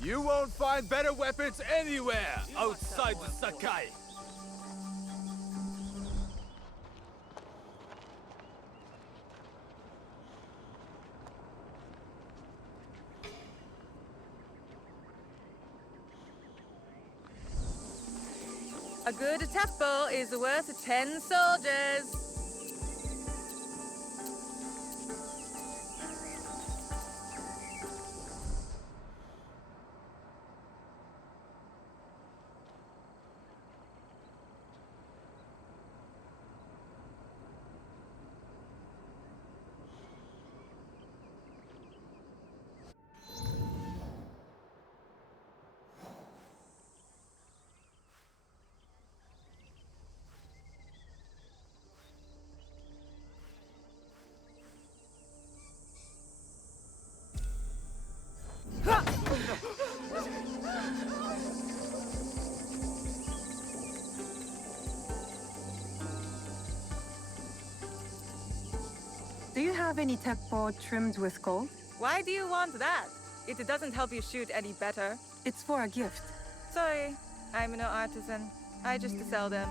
You won't find better weapons anywhere outside the Sakai. A good temple is worth 10 soldiers. Do you have any teppo trimmed with gold? Why do you want that? It doesn't help you shoot any better. It's for a gift. Sorry, I'm no artisan. I just sell them.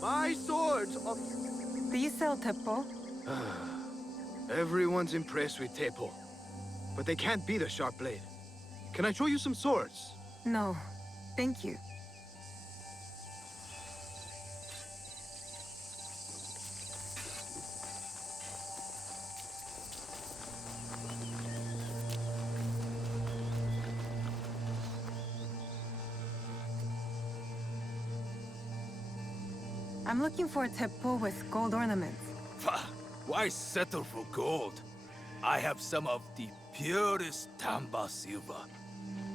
My swords are... Do you sell teppo? Everyone's impressed with Teppo, but they can't beat a sharp blade. Can I show you some swords? No, thank you. I'm looking for a teppo with gold ornaments. Why settle for gold? I have some of the purest Tamba silver.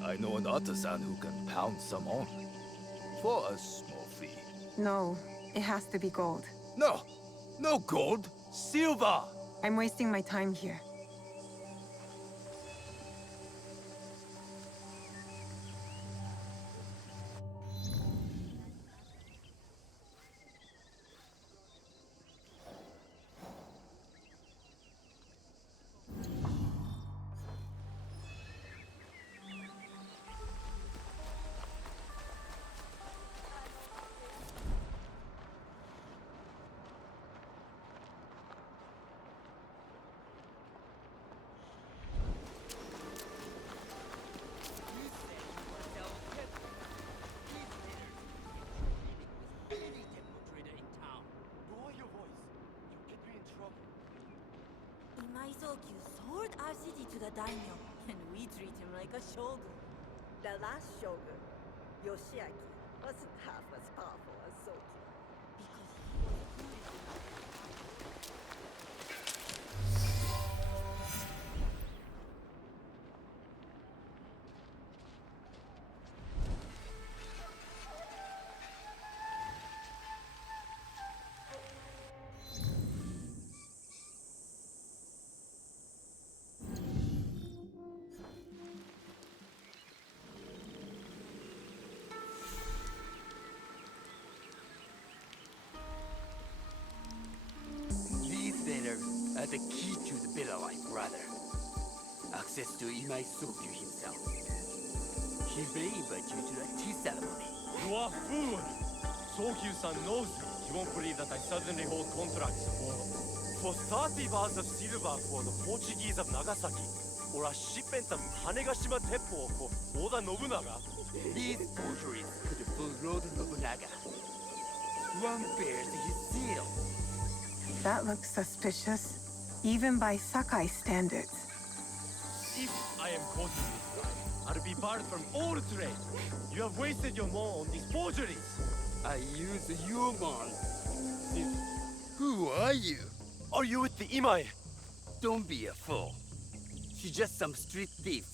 I know an artisan who can pound some on for a small fee. No, it has to be gold. No, no gold, silver. I'm wasting my time here. Imaizoku sold our city to the daimyo, and we treat him like a shogun. The last shogun, Yoshiaki, wasn't half as powerful as Soki. Because he was has the key to the better life, rather. Access to Imai Sokyu himself. He may invite you to a tea ceremony. You are fool! Sokyu-san knows he won't believe that I suddenly hold contracts for 30 bars of silver for the Portuguese of Nagasaki, or a shipment of Hanegashima Teppo for Oda Nobunaga. These forgeries could fool Lord Nobunaga. One bears his seal. That looks suspicious, even by Sakai standards. If I am caught in this crime, I'll be barred from all trade. You have wasted your mon on these forgeries. I use human. Who are you? Are you with the Imai? Don't be a fool. She's just some street thief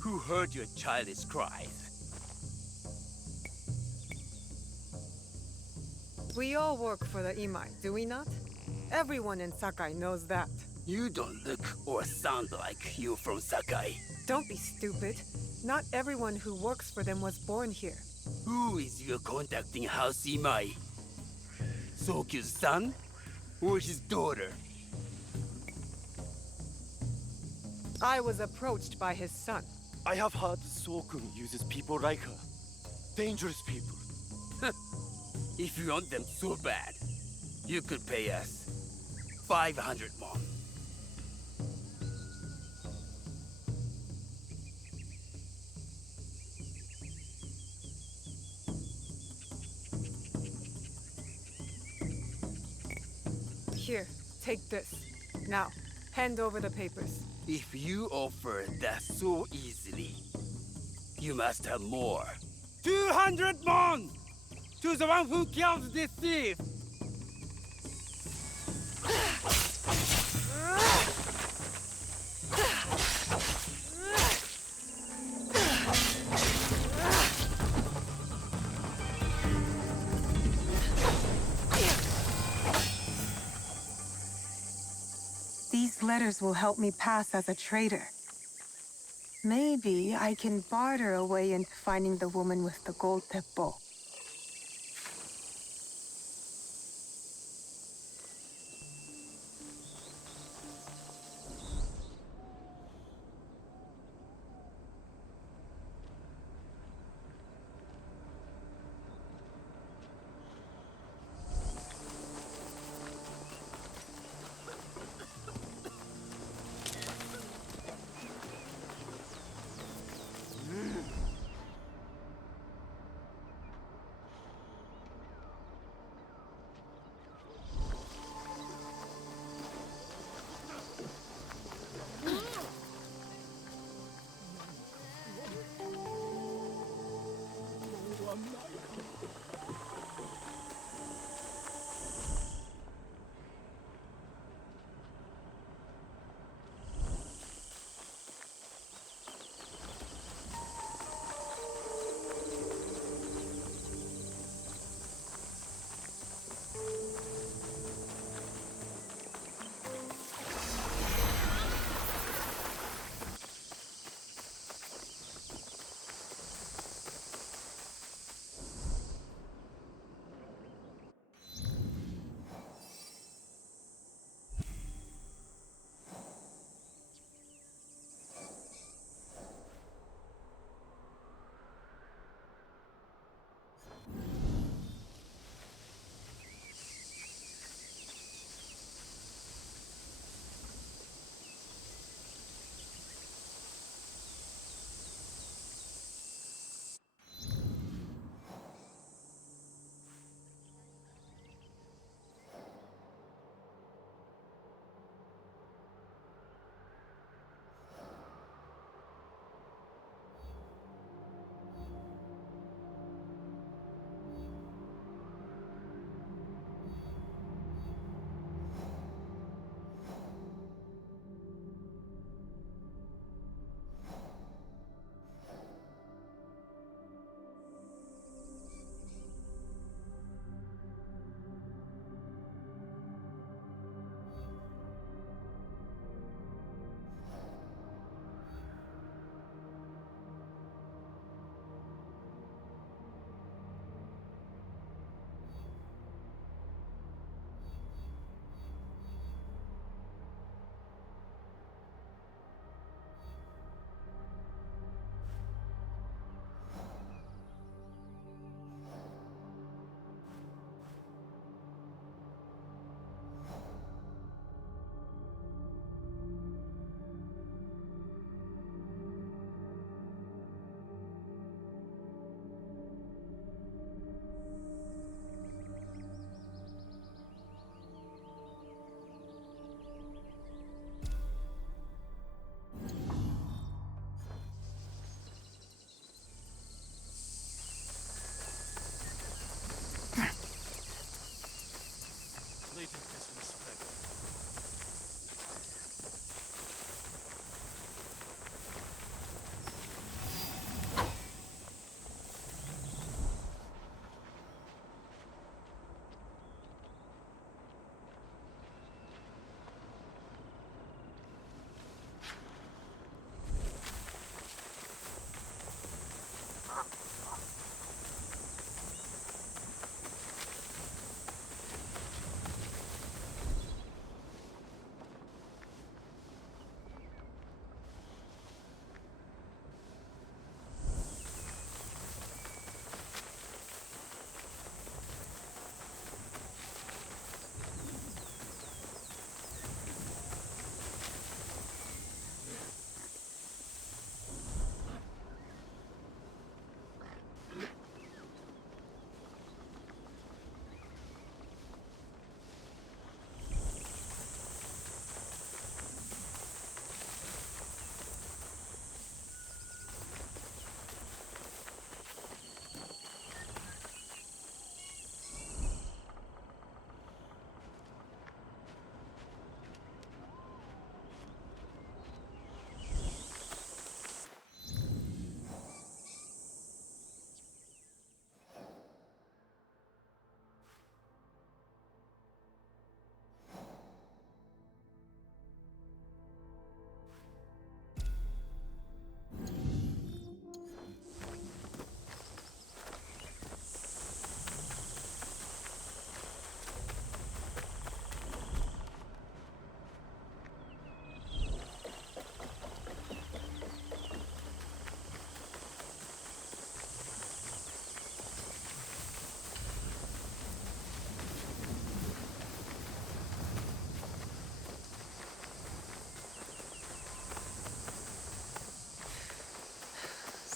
who heard your childish cries. We all work for the Imai, do we not? Everyone in Sakai knows that. You don't look or sound like you from Sakai. Don't be stupid. Not everyone who works for them was born here. Who is your contacting House Imai? Sokyu's son or his daughter? I was approached by his son. I have heard Sokun uses people like her. Dangerous people. If you want them so bad, you could pay us 500 mon. Here, take this. Now, hand over the papers. If you offer that so easily, you must have more. 200 mon! To the one who kills this thief! These letters will help me pass as a trader. Maybe I can barter a way into finding the woman with the gold teppo.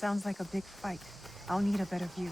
sounds like a big fight. I'll need a better view.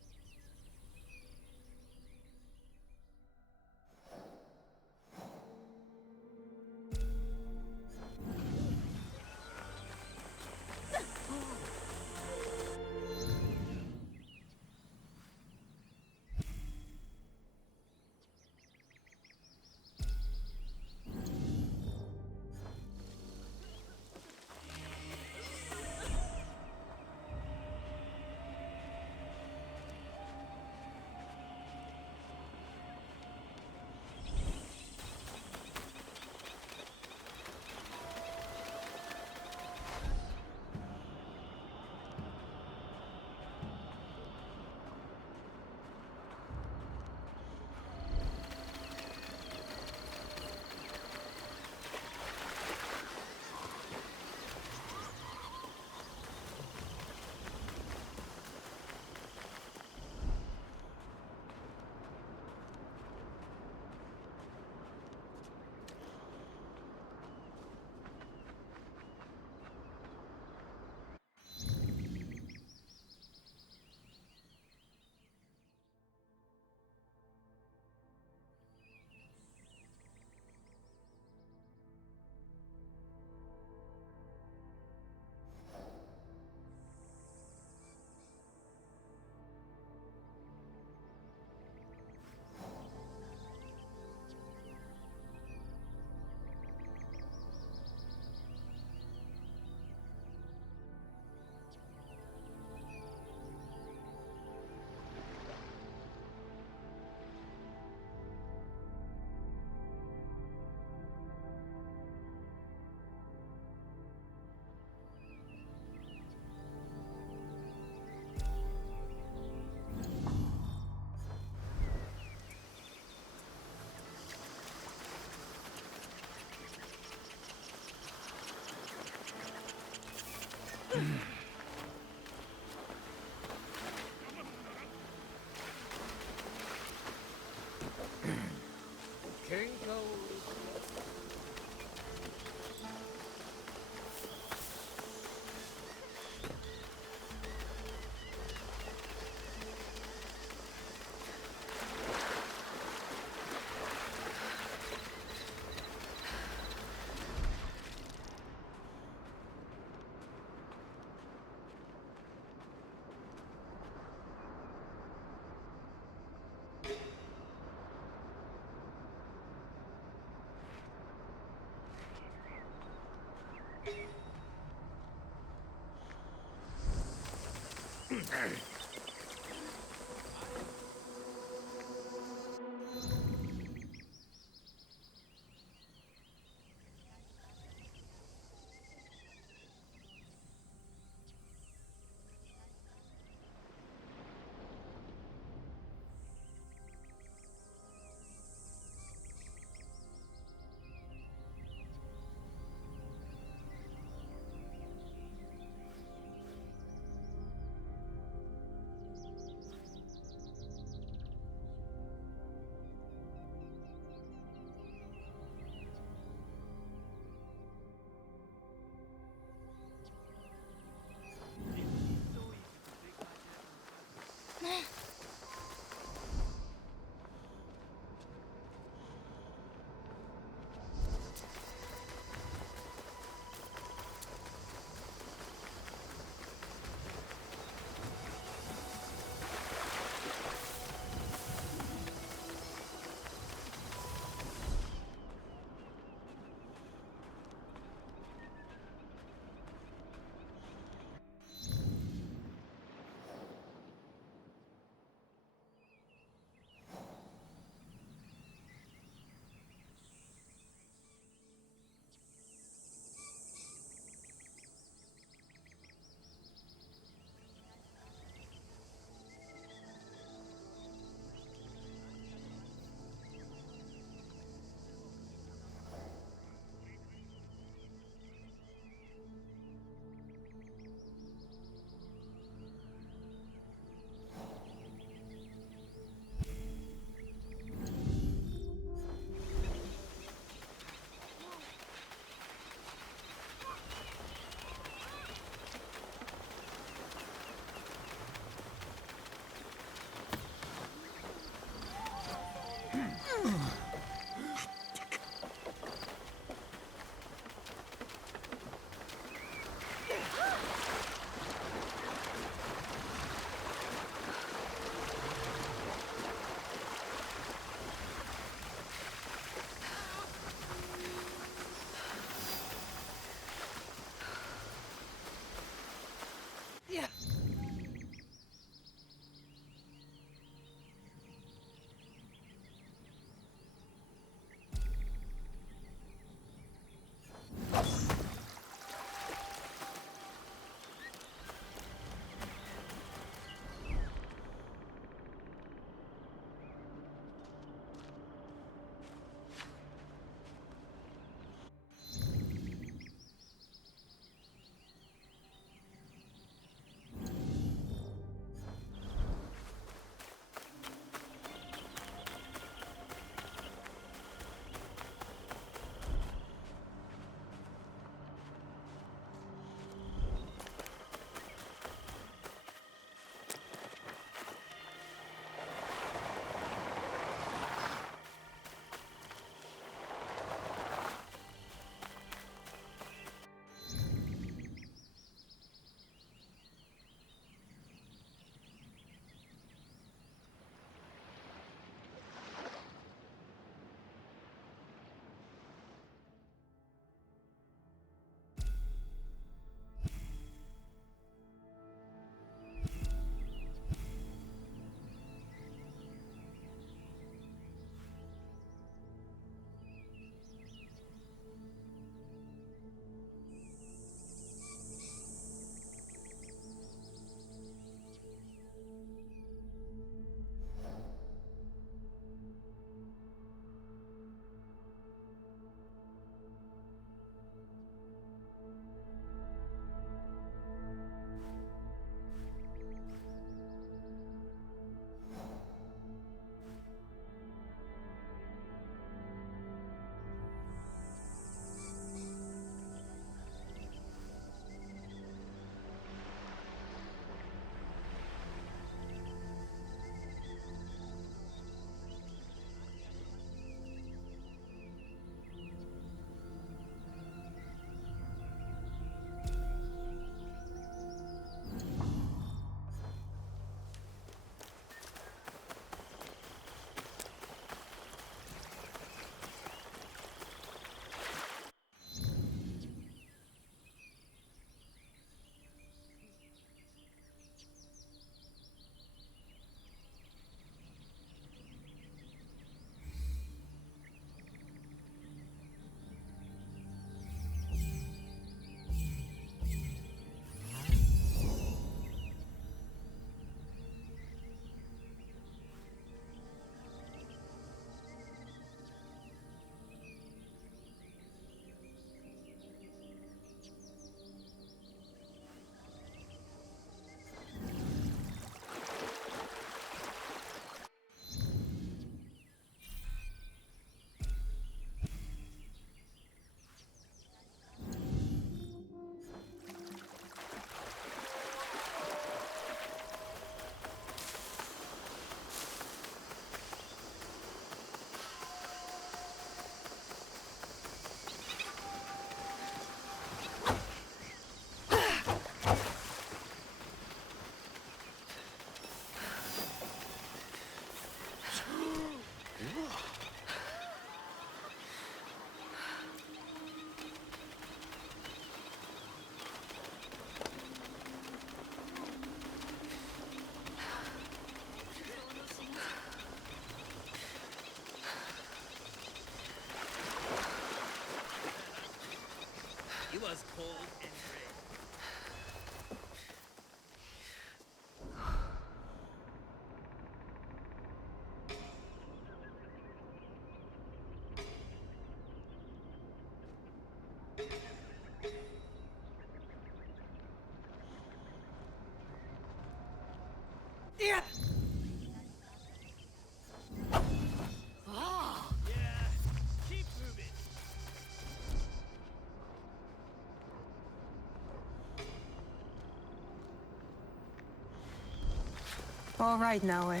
All right, Naoe.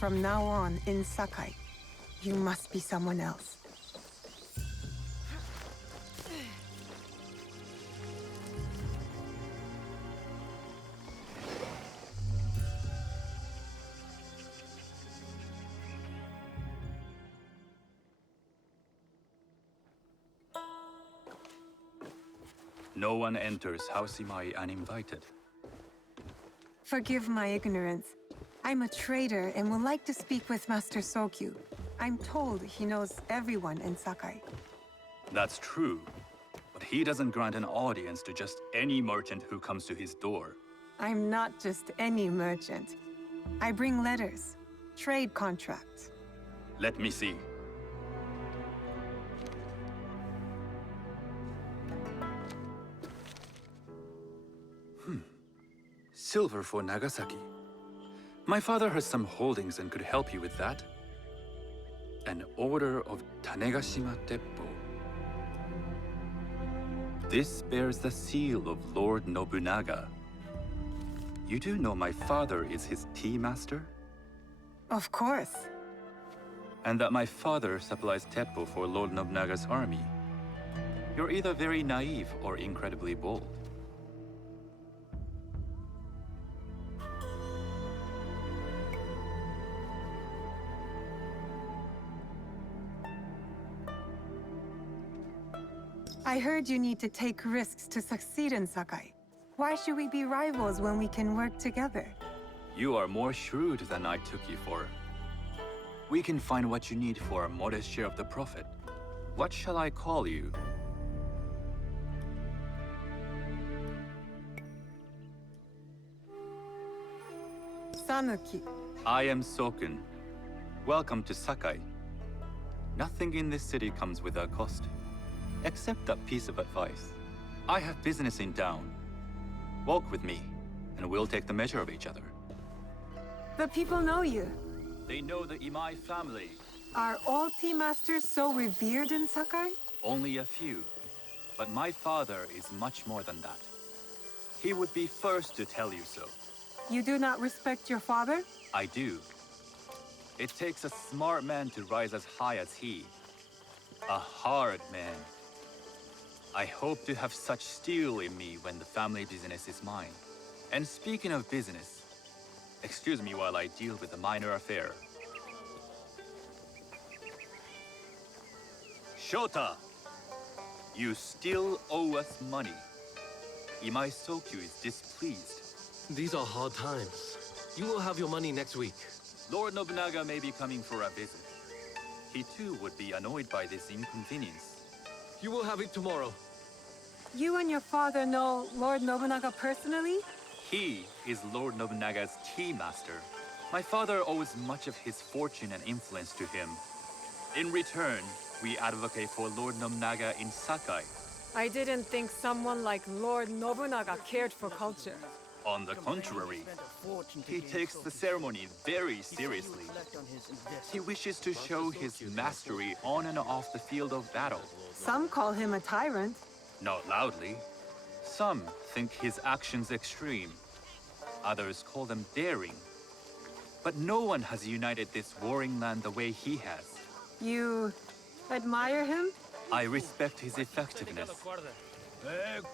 From now on, in Sakai, you must be someone else. No one enters House Imai uninvited. Forgive my ignorance. I'm a trader and would like to speak with Master Sokyu. I'm told he knows everyone in Sakai. That's true, but he doesn't grant an audience to just any merchant who comes to his door. I'm not just any merchant. I bring letters, trade contracts. Let me see. Silver for Nagasaki. My father has some holdings and could help you with that. An order of Tanegashima Teppo. This bears the seal of Lord Nobunaga. You do know my father is his tea master? Of course. And that my father supplies Teppo for Lord Nobunaga's army. You're either very naive or incredibly bold. I heard you need to take risks to succeed in Sakai. Why should we be rivals when we can work together? You are more shrewd than I took you for. We can find what you need for a modest share of the profit. What shall I call you? Sanuki. I am Sokun. Welcome to Sakai. Nothing in this city comes without cost. Except that piece of advice. I have business in town. Walk with me, and we'll take the measure of each other. The people know you. They know the Imai family. Are all tea masters so revered in Sakai? Only a few. But my father is much more than that. He would be first to tell you so. You do not respect your father? I do. It takes a smart man to rise as high as he. A hard man. I hope to have such steel in me when the family business is mine. And speaking of business, excuse me while I deal with a minor affair. Shota! You still owe us money. Imai Sokyu is displeased. These are hard times. You will have your money next week. Lord Nobunaga may be coming for a visit. He too would be annoyed by this inconvenience. You will have it tomorrow. You and your father know Lord Nobunaga personally? He is Lord Nobunaga's tea master. My father owes much of his fortune and influence to him. In return, we advocate for Lord Nobunaga in Sakai. I didn't think someone like Lord Nobunaga cared for culture. On the contrary, he takes the ceremony very seriously. He wishes to show his mastery on and off the field of battle. Some call him a tyrant. Not loudly. Some think his actions extreme. Others call them daring. But no one has united this warring land the way he has. You admire him? I respect his effectiveness.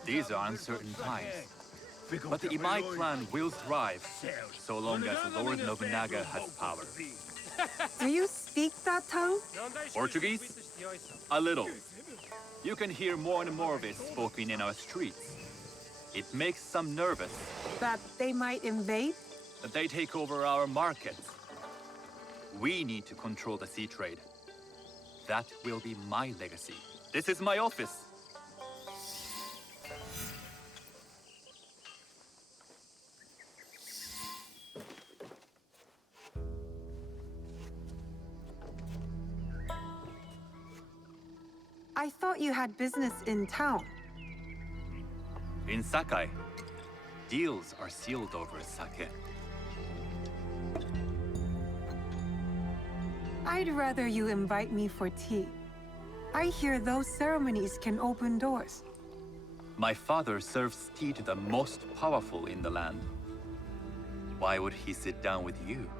These are uncertain times. But the Imai clan will thrive, so long as Lord Nobunaga has power. Do you speak that tongue? Portuguese? A little. You can hear more and more of it spoken in our streets. It makes some nervous. That they might invade? That they take over our markets. We need to control the sea trade. That will be my legacy. This is my office. I thought you had business in town. In Sakai, deals are sealed over sake. I'd rather you invite me for tea. I hear those ceremonies can open doors. My father serves tea to the most powerful in the land. Why would he sit down with you?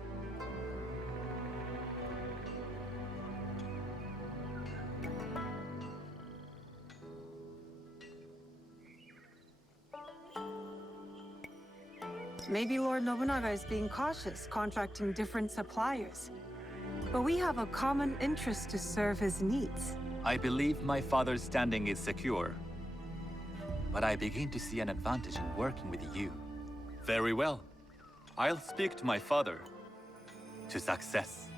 Maybe Lord Nobunaga is being cautious, contracting different suppliers. But we have a common interest to serve his needs. I believe my father's standing is secure. But I begin to see an advantage in working with you. Very well. I'll speak to my father. To success.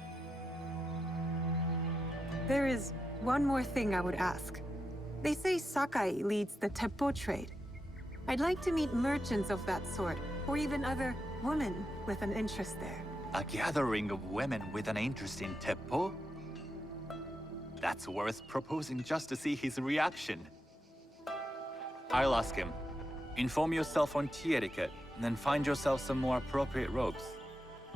There is one more thing I would ask. They say Sakai leads the teppo trade. I'd like to meet merchants of that sort, or even other women with an interest there. A gathering of women with an interest in teppo? That's worth proposing just to see his reaction. I'll ask him. Inform yourself on tea etiquette, and then find yourself some more appropriate robes.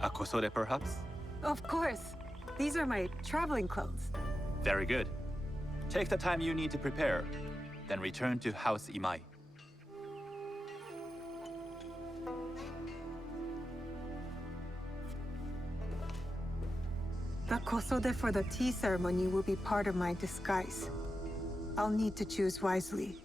A kosode, perhaps? Of course. These are my traveling clothes. Very good. Take the time you need to prepare, then return to House Imai. The kosode for the tea ceremony will be part of my disguise. I'll need to choose wisely.